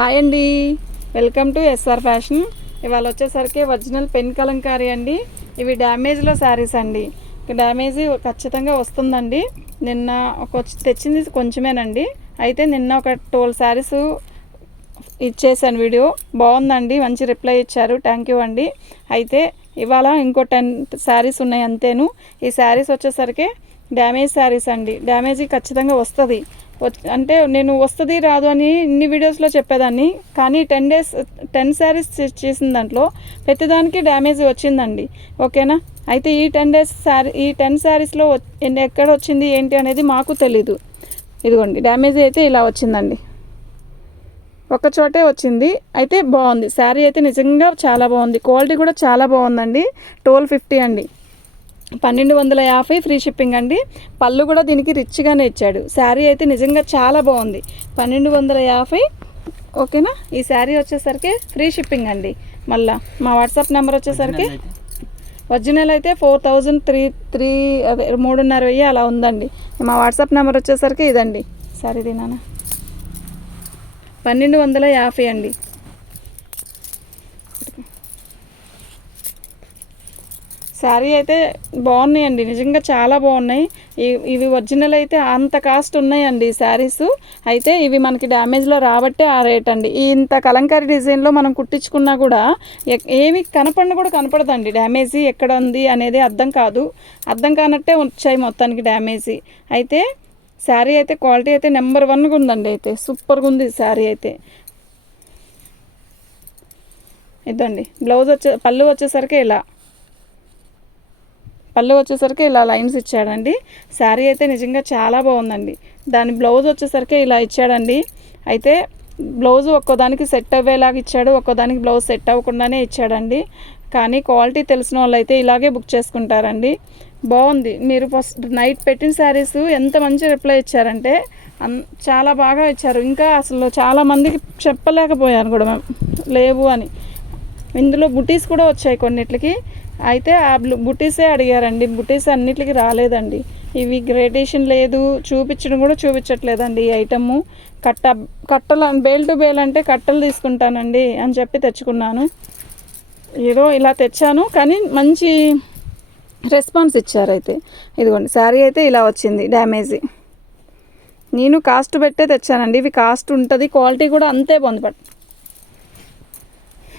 Hi అండి. Welcome to SR fashion ఇవాళ వచ్చేసరికి ఒరిజినల్ పెన్ కలంకారీ అండి. ఇవి డ్యామేజ్లో శారీస్ అండి. డ్యామేజ్ ఖచ్చితంగా వస్తుందండి. నిన్న ఒక తెచ్చింది కొంచెమేనండి. అయితే నిన్న ఒక ట్వెల్వ్ శారీస్ ఇచ్చేసాను వీడియో. బాగుందండి. మంచి రిప్లై ఇచ్చారు. థ్యాంక్ యూ అండి. అయితే ఇవాళ ఇంకో టెన్ శారీస్ ఉన్నాయి అంతేను. ఈ శారీస్ వచ్చేసరికి డ్యామేజ్ శారీస్ అండి. డ్యామేజ్ ఖచ్చితంగా వస్తుంది. అంటే నేను వస్తుంది రాదు అని ఇన్ని వీడియోస్లో చెప్పేదాన్ని. కానీ టెన్ డేస్ టెన్ శారీస్ చేసిన దాంట్లో ప్రతిదానికి డ్యామేజ్ వచ్చిందండి. ఓకేనా? అయితే ఈ టెన్ డేస్ శారీ ఈ టెన్ శారీస్లో ఎక్కడ వచ్చింది ఏంటి అనేది మాకు తెలీదు. ఇదిగోండి డ్యామేజ్ అయితే ఇలా వచ్చిందండి. ఒక చోటే వచ్చింది. అయితే బాగుంది. శారీ అయితే నిజంగా చాలా బాగుంది. క్వాలిటీ కూడా చాలా బాగుందండి. ట్వెల్వ్ ఫిఫ్టీ అండి. పన్నెండు వందల యాభై ఫ్రీ షిప్పింగ్ అండి. పళ్ళు కూడా దీనికి రిచ్గానే ఇచ్చాడు. శారీ అయితే నిజంగా చాలా బాగుంది. పన్నెండు వందల యాభై ఓకేనా? ఈ శారీ వచ్చేసరికి ఫ్రీ షిప్పింగ్ అండి. మళ్ళా మా వాట్సాప్ నెంబర్ వచ్చేసరికి ఒరిజినల్ అయితే ఫోర్ థౌజండ్ త్రీ త్రీ అదే మూడున్నర వెయ్యి అలా ఉందండి. మా వాట్సాప్ నెంబర్ వచ్చేసరికి ఇదండి. సరే దీనానా పన్నెండు వందల యాభై అండి. శారీ అయితే బాగున్నాయండి. నిజంగా చాలా బాగున్నాయి. ఇవి ఒరిజినల్ అయితే అంత కాస్ట్ ఉన్నాయండి ఈ శారీస్. అయితే ఇవి మనకి డ్యామేజ్లో రాబట్టే ఆ రేట్ అండి ఇంత కలంకారీ డిజైన్లో మనం కుట్టించుకున్నా కూడా ఎక్- ఏమి కనపడిన కూడా కనపడదండి. డ్యామేజ్ ఎక్కడ ఉంది అనేది అర్థం కాదు. అర్థం కానట్టే వచ్చాయి మొత్తానికి డ్యామేజ్. అయితే శారీ అయితే క్వాలిటీ అయితే నెంబర్ వన్గా ఉందండి అయితే. సూపర్గా ఉంది శారీ అయితే. ఇదండి. బ్లౌజ్ వచ్చే పళ్ళు వచ్చేసరికి ఇలా. పళ్ళు వచ్చేసరికి ఇలా లైన్స్ ఇచ్చాడండి. శారీ అయితే నిజంగా చాలా బాగుందండి. దాని బ్లౌజ్ వచ్చేసరికి ఇలా ఇచ్చాడండి. అయితే బ్లౌజ్ ఒక్కోదానికి సెట్ అయ్యేలాగా ఇచ్చాడు ఒక్కోదానికి బ్లౌజ్ సెట్ అవ్వకుండానే ఇచ్చాడండి. కానీ క్వాలిటీ తెలిసిన వాళ్ళు అయితే ఇలాగే బుక్ చేసుకుంటారండి. బాగుంది. మీరు ఫస్ట్ నైట్ పెట్టిన శారీస్ ఎంత మంచి రిప్లై ఇచ్చారంటే అన్ చాలా బాగా ఇచ్చారు. ఇంకా అసలు చాలా మందికి చెప్పలేకపోయాను కూడా మేము లేవు అని. ఇందులో బుటీస్ కూడా వచ్చాయి కొన్నిట్లకి. అయితే ఆ బుటీసే అడిగారండి. బుటీస్ అన్నిటికి రాలేదండి. ఇవి గ్రేడేషన్ లేదు. చూపించడం కూడా చూపించట్లేదండి ఈ ఐటమ్. కట్ట కట్టలు బేల్ టు బేల్ అంటే కట్టలు తీసుకుంటానండి అని చెప్పి తెచ్చుకున్నాను. ఏదో ఇలా తెచ్చాను. కానీ మంచి రెస్పాన్స్ ఇచ్చారైతే. ఇదిగోండి శారీ అయితే ఇలా వచ్చింది డ్యామేజ్. నేను కాస్ట్ పెట్టే తెచ్చానండి. ఇవి కాస్ట్ ఉంటుంది క్వాలిటీ కూడా అంతే బాగుంది.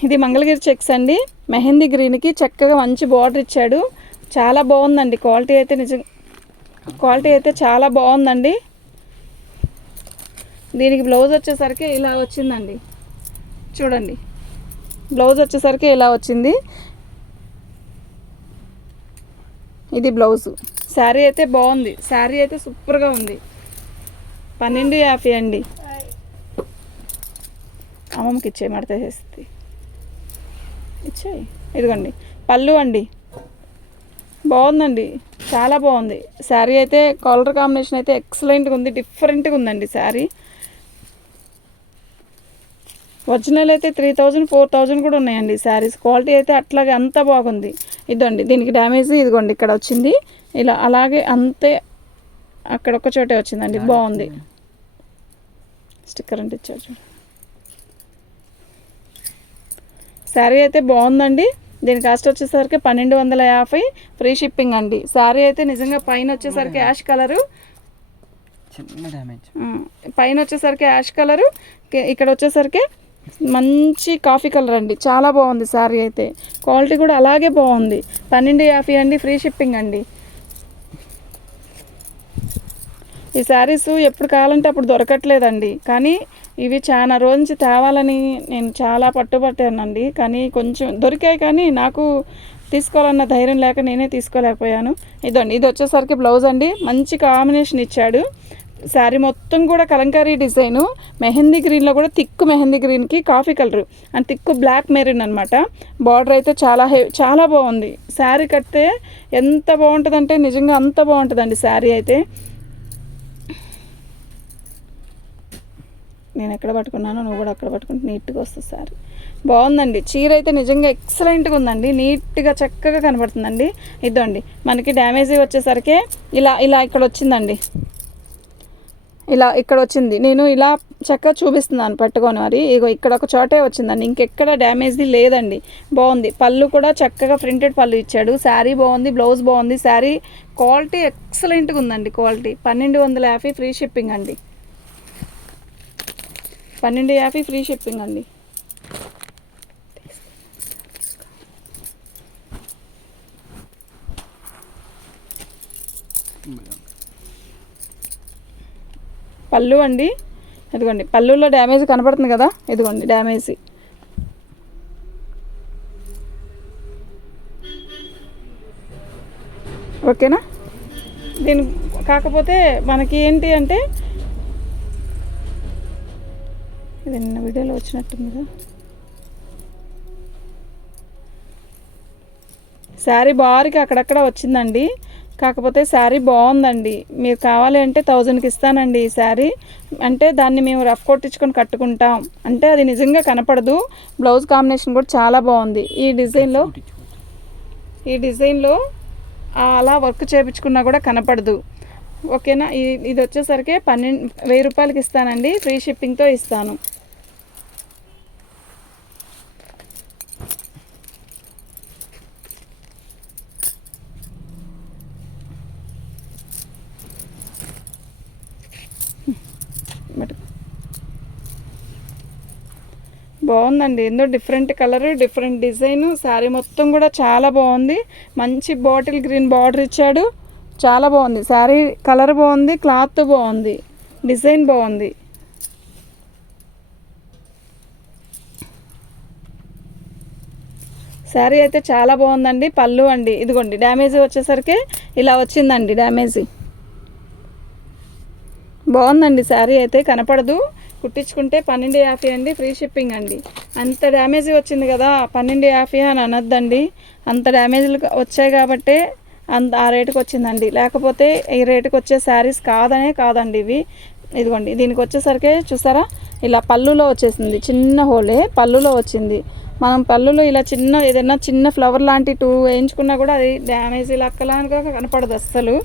ఇది మంగళగిరి చెక్స్ అండి. మెహందీ గ్రీన్కి చక్కగా మంచి బార్డర్ ఇచ్చాడు. చాలా బాగుందండి. క్వాలిటీ అయితే నిజం క్వాలిటీ అయితే చాలా బాగుందండి. దీనికి బ్లౌజ్ వచ్చేసరికి ఇలా వచ్చిందండి. చూడండి. బ్లౌజ్ వచ్చేసరికి ఇలా వచ్చింది. ఇది బ్లౌజ్. శారీ అయితే బాగుంది. శారీ అయితే సూపర్గా ఉంది. పన్నెండు యాభై అండి. అమ్మమ్మకి ఇచ్చే మడత చేస్తుంది ఇచ్చేయి. ఇదిగోండి. పళ్ళు అండి. బాగుందండి. చాలా బాగుంది. శారీ అయితే కలర్ కాంబినేషన్ అయితే ఎక్సలెంట్గా ఉంది. డిఫరెంట్గా ఉందండి శారీ. ఒరిజినల్ అయితే త్రీ థౌజండ్ ఫోర్ థౌజండ్ కూడా ఉన్నాయండి శారీస్. క్వాలిటీ అయితే అట్లాగే అంత బాగుంది. ఇదండి. దీనికి డ్యామేజ్ ఇదిగోండి. ఇక్కడ వచ్చింది. ఇలా అలాగే అంతే అక్కడ ఒక చోటే వచ్చిందండి. బాగుంది. స్టిక్కర్ అంటే ఇచ్చారు శారీ అయితే బాగుందండి. దీని కాస్ట్ వచ్చేసరికి పన్నెండు వందల యాభై ఫ్రీ షిప్పింగ్ అండి. శారీ అయితే నిజంగా పైన వచ్చేసరికి యాష్ కలరు. చిన్న డ్యామేజ్. పైన వచ్చేసరికి యాష్ కలరు. ఇక్కడ వచ్చేసరికి మంచి కాఫీ కలర్ అండి. చాలా బాగుంది శారీ అయితే. క్వాలిటీ కూడా అలాగే బాగుంది. పన్నెండు యాభై అండి ఫ్రీ షిప్పింగ్ అండి. ఈ శారీస్ ఎప్పుడు కావాలంటే అప్పుడు దొరకట్లేదండి. కానీ ఇవి చాలా రోజు నుంచి తేవాలని నేను చాలా పట్టుబట్టానండి. కానీ కొంచెం దొరికాయి కానీ నాకు తీసుకోవాలన్న ధైర్యం లేక నేనే తీసుకోలేకపోయాను. ఇదండి ఇది వచ్చేసరికి బ్లౌజ్ అండి. మంచి కాంబినేషన్ ఇచ్చాడు. శారీ మొత్తం కూడా కలంకారీ డిజైను. మెహందీ గ్రీన్లో కూడా థిక్ మెహందీ గ్రీన్కి coffee colour. And thick black maroon అనమాట బార్డర్ అయితే చాలా హె చాలా బాగుంది. శారీ కడితే ఎంత బాగుంటుందంటే నిజంగా అంత బాగుంటుందండి శారీ అయితే. నేను ఎక్కడ పట్టుకున్నానో నువ్వు కూడా అక్కడ పట్టుకుంటే నీట్గా వస్తుంది సారీ. బాగుందండి. చీర అయితే నిజంగా ఎక్సలెంట్గా ఉందండి. నీట్గా చక్కగా కనబడుతుందండి. ఇదండి మనకి డ్యామేజ్ వచ్చేసరికి ఇలా ఇలా ఇక్కడ వచ్చిందండి. ఇలా ఇక్కడ వచ్చింది. నేను ఇలా చక్కగా చూపిస్తున్నాను పట్టుకొని మరి. ఇగో ఇక్కడ ఒక చోటే వచ్చిందండి. ఇంకెక్కడ డ్యామేజ్ది లేదండి. బాగుంది. పళ్ళు కూడా చక్కగా ప్రింటెడ్ పళ్ళు ఇచ్చాడు. శారీ బాగుంది బ్లౌజ్ బాగుంది. శారీ క్వాలిటీ ఎక్సలెంట్గా ఉందండి క్వాలిటీ. పన్నెండు వందల యాభై ఫ్రీ షిప్పింగ్ అండి. పన్నెండు యాభై ఫ్రీ షిప్పింగ్ అండి. పళ్ళు అండి. ఇదిగోండి పళ్ళులో డ్యామేజ్ కనపడుతుంది కదా? ఇదిగోండి డ్యామేజ్. ఓకేనా? దీని కాకపోతే మనకి ఏంటి అంటే ఇది నిన్న వీడియోలో వచ్చినట్టుంది కదా. శారీ బారికి అక్కడక్కడ వచ్చిందండి. కాకపోతే శారీ బాగుందండి. మీరు కావాలి అంటే థౌజండ్కి ఇస్తానండి ఈ శారీ. అంటే దాన్ని మేము రఫ్ కొట్టించుకొని కట్టుకుంటాం. అంటే అది నిజంగా కనపడదు. బ్లౌజ్ కాంబినేషన్ కూడా చాలా బాగుంది. ఈ డిజైన్లో ఈ డిజైన్లో అలా వర్క్ చేయించుకున్నా కూడా కనపడదు. ఓకేనా? ఇది ఇది వచ్చేసరికి పన్నెండు వెయ్యి రూపాయలకి ఇస్తానండి. ఫ్రీ షిప్పింగ్తో ఇస్తాను. బాగుందండి ఎందుకు different colour different design. Sari మొత్తం కూడా చాలా బాగుంది మంచి బాటిల్ గ్రీన్ బార్డర్ ఇచ్చాడు. చాలా బాగుంది. శారీ కలర్ బాగుంది క్లాత్ బాగుంది డిజైన్ బాగుంది. శారీ అయితే చాలా బాగుందండి పళ్ళు అండి. ఇదిగోండి డ్యామేజ్ వచ్చేసరికి ఇలా వచ్చిందండి డ్యామేజ్. బాగుందండి శారీ అయితే కనపడదు. కుట్టించుకుంటే పన్నెండు యాభై అండి ఫ్రీ షిప్పింగ్ అండి. అంత డ్యామేజ్ వచ్చింది కదా పన్నెండు యాభై అని అనొద్దండి. అంత డ్యామేజ్లు వచ్చాయి కాబట్టే అంత ఆ రేటుకి వచ్చిందండి. లేకపోతే ఈ రేటుకి వచ్చే శారీస్ కాదనే కాదండి ఇవి. ఇదిగోండి దీనికి వచ్చేసరికి చూసారా? ఇలా పళ్ళులో వచ్చేసింది. చిన్న హోలే పళ్ళులో వచ్చింది. మనం పళ్ళులో ఇలా చిన్న ఏదైనా చిన్న ఫ్లవర్ లాంటి టూ వేయించుకున్నా కూడా అది డ్యామేజ్ ఇలా అక్కలాగా కనపడదు అస్సలు.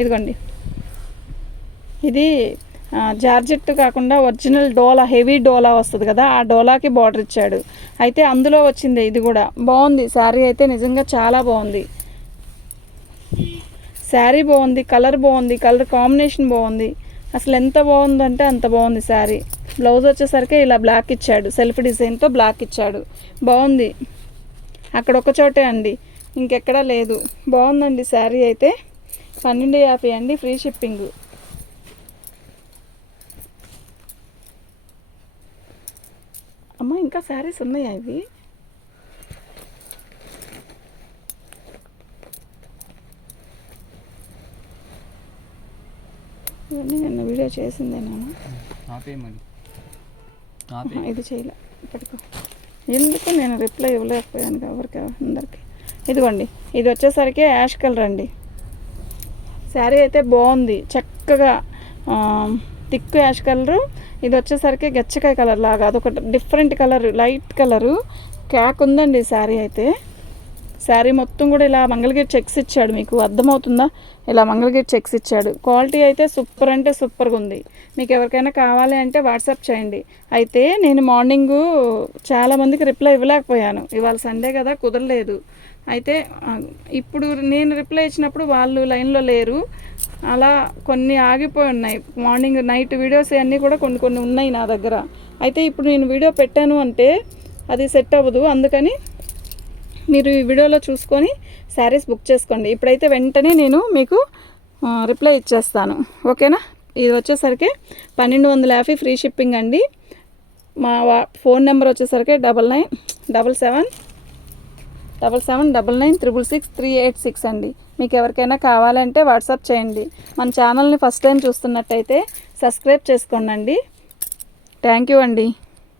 ఇదిగోండి. ఇది జార్జెట్ కాకుండా ఒరిజినల్ డోలా హెవీ డోలా వస్తుంది కదా ఆ డోలాకి బార్డర్ ఇచ్చాడు. అయితే అందులో వచ్చింది ఇది కూడా. బాగుంది. శారీ అయితే నిజంగా చాలా బాగుంది. శారీ బాగుంది కలర్ బాగుంది కలర్ కాంబినేషన్ బాగుంది. అసలు ఎంత బాగుందంటే అంత బాగుంది శారీ. బ్లౌజ్ వచ్చేసరికి ఇలా బ్లాక్ ఇచ్చాడు. సెల్ఫ్ డిజైన్తో బ్లాక్ ఇచ్చాడు. బాగుంది. అక్కడ ఒక చోటే అండి. ఇంకెక్కడా లేదు. బాగుందండి శారీ అయితే. పన్నెండు యాభై అండి ఫ్రీ షిప్పింగ్ అమ్మ ఇంకా శారీస్ ఉన్నాయా ఇవి? ఇవన్నీ నిన్న వీడియో చేసిందేనా ఆపే ఇది చేయలే. ఇప్పటికో. ఎందుకు నేను రిప్లై ఇవ్వలేకపోయాను ఎవరికి అందరికి? ఇదిగోండి ఇది వచ్చేసరికి యాష్ కలర్ అండి. శారీ అయితే బాగుంది చక్కగా థిక్ యాష్ కలరు. ఇది వచ్చేసరికి గచ్చకాయ కలర్ లాగా అదొక డిఫరెంట్ కలర్ లైట్ కలరు. క్యాక్ ఉందండి శారీ అయితే. శారీ మొత్తం కూడా ఇలా మంగళగిరి చెక్స్ ఇచ్చాడు మీకు. అర్థమవుతుందా? ఇలా మంగళగిరి చెక్స్ ఇచ్చాడు. క్వాలిటీ అయితే సూపర్ అంటే సూపర్గా ఉంది. మీకు ఎవరికైనా కావాలి అంటే వాట్సాప్ చేయండి. అయితే నేను మార్నింగు చాలామందికి రిప్లై ఇవ్వలేకపోయాను. ఇవాళ సండే కదా కుదరలేదు. అయితే ఇప్పుడు నేను రిప్లై ఇచ్చినప్పుడు వాళ్ళు లైన్లో లేరు. అలా కొన్ని ఆగిపోయి ఉన్నాయి. మార్నింగ్ నైట్ వీడియోస్ అన్నీ కూడా కొన్ని కొన్ని ఉన్నాయి నా దగ్గర. అయితే ఇప్పుడు నేను వీడియో పెట్టాను అంటే అది సెట్ అవ్వదు. అందుకని మీరు ఈ వీడియోలో చూసుకొని శారీస్ బుక్ చేసుకోండి. ఇప్పుడైతే వెంటనే నేను మీకు రిప్లై ఇచ్చేస్తాను. ఓకేనా? ఇది వచ్చేసరికి పన్నెండు వందల యాభై ఫ్రీ షిప్పింగ్ అండి. మా వా ఫోన్ నెంబర్ వచ్చేసరికి double nine double seven double seven double nine triple six three eight six అండి. మీకు ఎవరికైనా కావాలంటే వాట్సాప్ చేయండి. మన ఛానల్ని ఫస్ట్ టైం చూస్తున్నట్టయితే సబ్స్క్రైబ్ చేసుకోండి థ్యాంక్ యూ అండి.